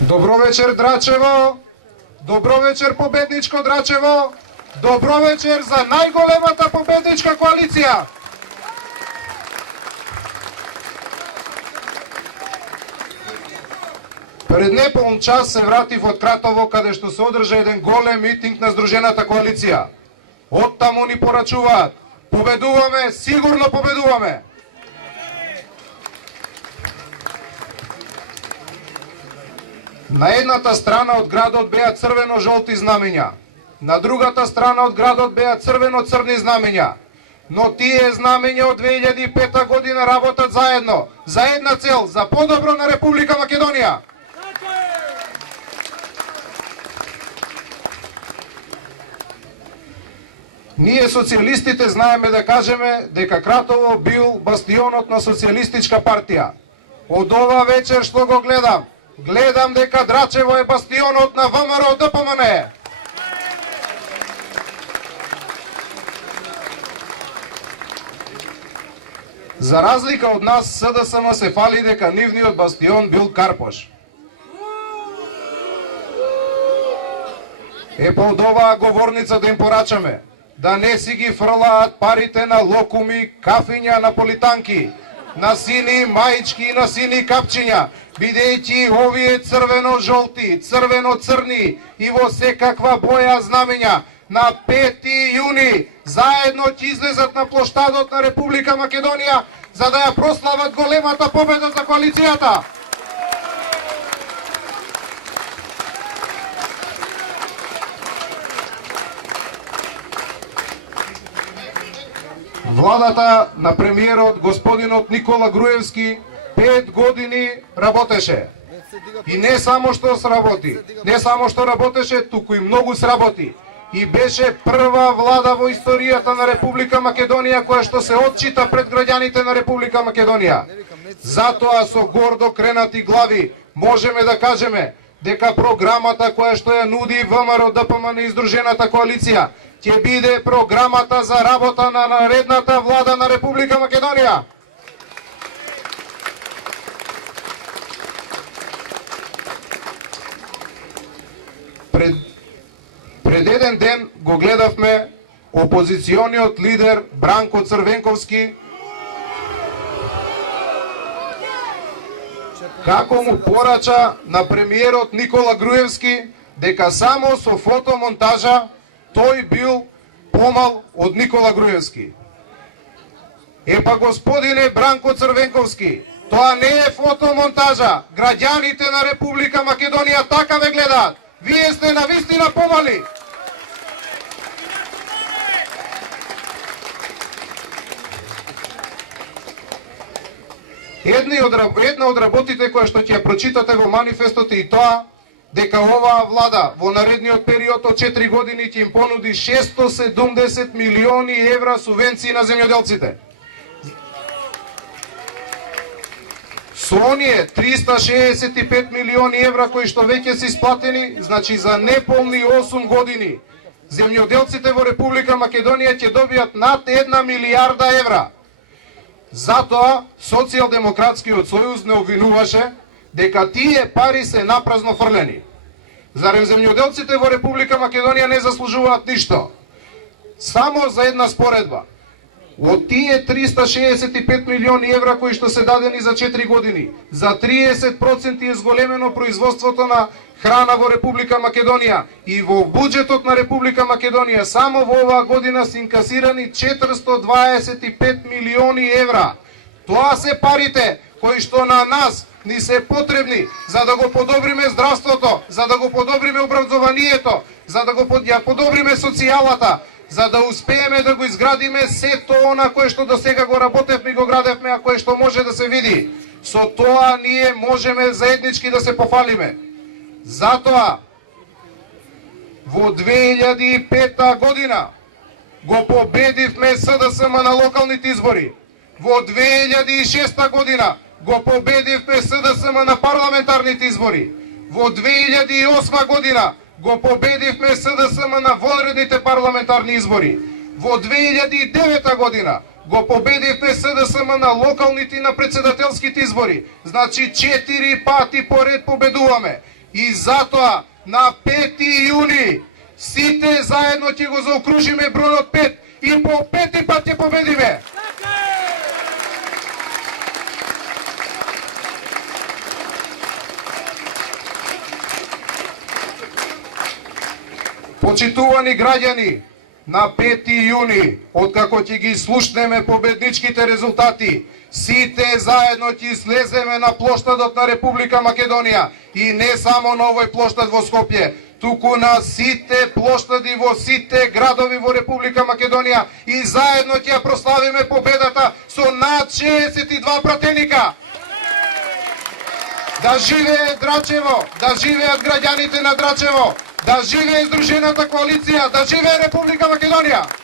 Добро вечер, Драчево! Добро вечер, победничко Драчево! Добро вечер за најголемата победничка коалиција! Пред неполн час се вратив од Кратово, каде што се одржа еден голем митинг на Сдружената коалиција. Оттаму ни порачуваат: победуваме, сигурно победуваме! На едната страна од градот беа црвено-жолти знамења, на другата страна од градот беа црвено-црни знамења, но тие знамења од 2005 година работат заедно, за една цел, за подобро на Република Македонија. Ние социјалистите знаеме да кажеме дека Кратово бил бастионот на социјалистичка партија. Од ова вечер што го гледам дека Драчево е бастионот на ВМРО ДПМН. За разлика од нас, СДСМ се фали дека нивниот бастион бил Карпош. По од оваа говорница да им порачаме да не си ги фрлаат парите на локуми, кафиња, наполитанки, на сини маички и на сини капчиња, бидејќи овие црвено-жолти, црвено-црни и во секаква боја знамења на 5 јуни заедно ќе излезат на плоштадот на Република Македонија за да ја прослават големата победа за коалицијата. Владата на премиерот господинот Никола Груевски 5 години работеше. И не само што сработи, не само што работеше, туку и многу сработи. И беше прва влада во историјата на Република Македонија која што се отчита пред граѓаните на Република Македонија. Затоа со гордо кренати глави можеме да кажеме дека програмата која што ја нуди ВМРО ДПМН и Сдружената коалиција ќе биде програмата за работа на наредната влада на Република Македонија. Пред еден ден го гледавме опозициониот лидер Бранко Црвенковски како му порача на премиерот Никола Груевски дека само со фотомонтажа тој бил помал од Никола Груевски. Па господине Бранко Црвенковски, тоа не е фотомонтажа. Граѓаните на Република Македонија така ве гледаат. Вие сте навистина помали. Една од работите која што ќе ја прочитате во манифестот и тоа дека оваа влада во наредниот период од 4 години ќе им понуди 670 милиони евра субвенции на земјоделците. Со оние 365 милиони евра кои што веќе се исплатени, значи за неполни 8 години, земјоделците во Република Македонија ќе добијат над 1 милијарда евра. Затоа Социјалдемократскиот сојуз не обвинуваше дека тие пари се напразно фрлени. Зарем земјоделците во Република Македонија не заслужуваат ништо? Само за една споредба. Од тие 365 милиони евра кои што се дадени за 4 години, за 30% е зголемено производството на храна во Република Македонија и во буџетот на Република Македонија само во оваа година се инкасирани 425 милиони евра. Тоа се парите кои што на нас ни се потребни за да го подобриме здравството, за да го подобриме образованието, за да го подобриме социјалата, за да успееме да го изградиме сето она кое што до сега го работевме и го градевме, а кое што може да се види. Со тоа ние можеме заеднички да се пофалиме. Затоа во 2005 година го победивме СДСМ на локалните избори. Во 2006 година го победивме СДСМ на парламентарните избори. Во 2008 година го победивме СДСМ на вонредните парламентарни избори. Во 2009 година го победивме СДСМ на локалните и на председателските избори. Значи 4 пати поред победуваме. И затоа на 5 јуни сите заедно ќе го заокружиме бројот 5 и по 5 пат ќе победиме. Почитувани граѓани, на 5 јуни, откако ќе ги слушнеме победничките резултати, сите заедно ќе слеземе на плоштадот на Република Македонија и не само на овој плоштад во Скопје, туку на сите плоштади во сите градови во Република Македонија и заедно ќе ја прославиме победата со над 62 пратеника. Да живее Драчево, да живеат граѓаните на Драчево, да живее Здружената коалиција, да живее Република Македонија!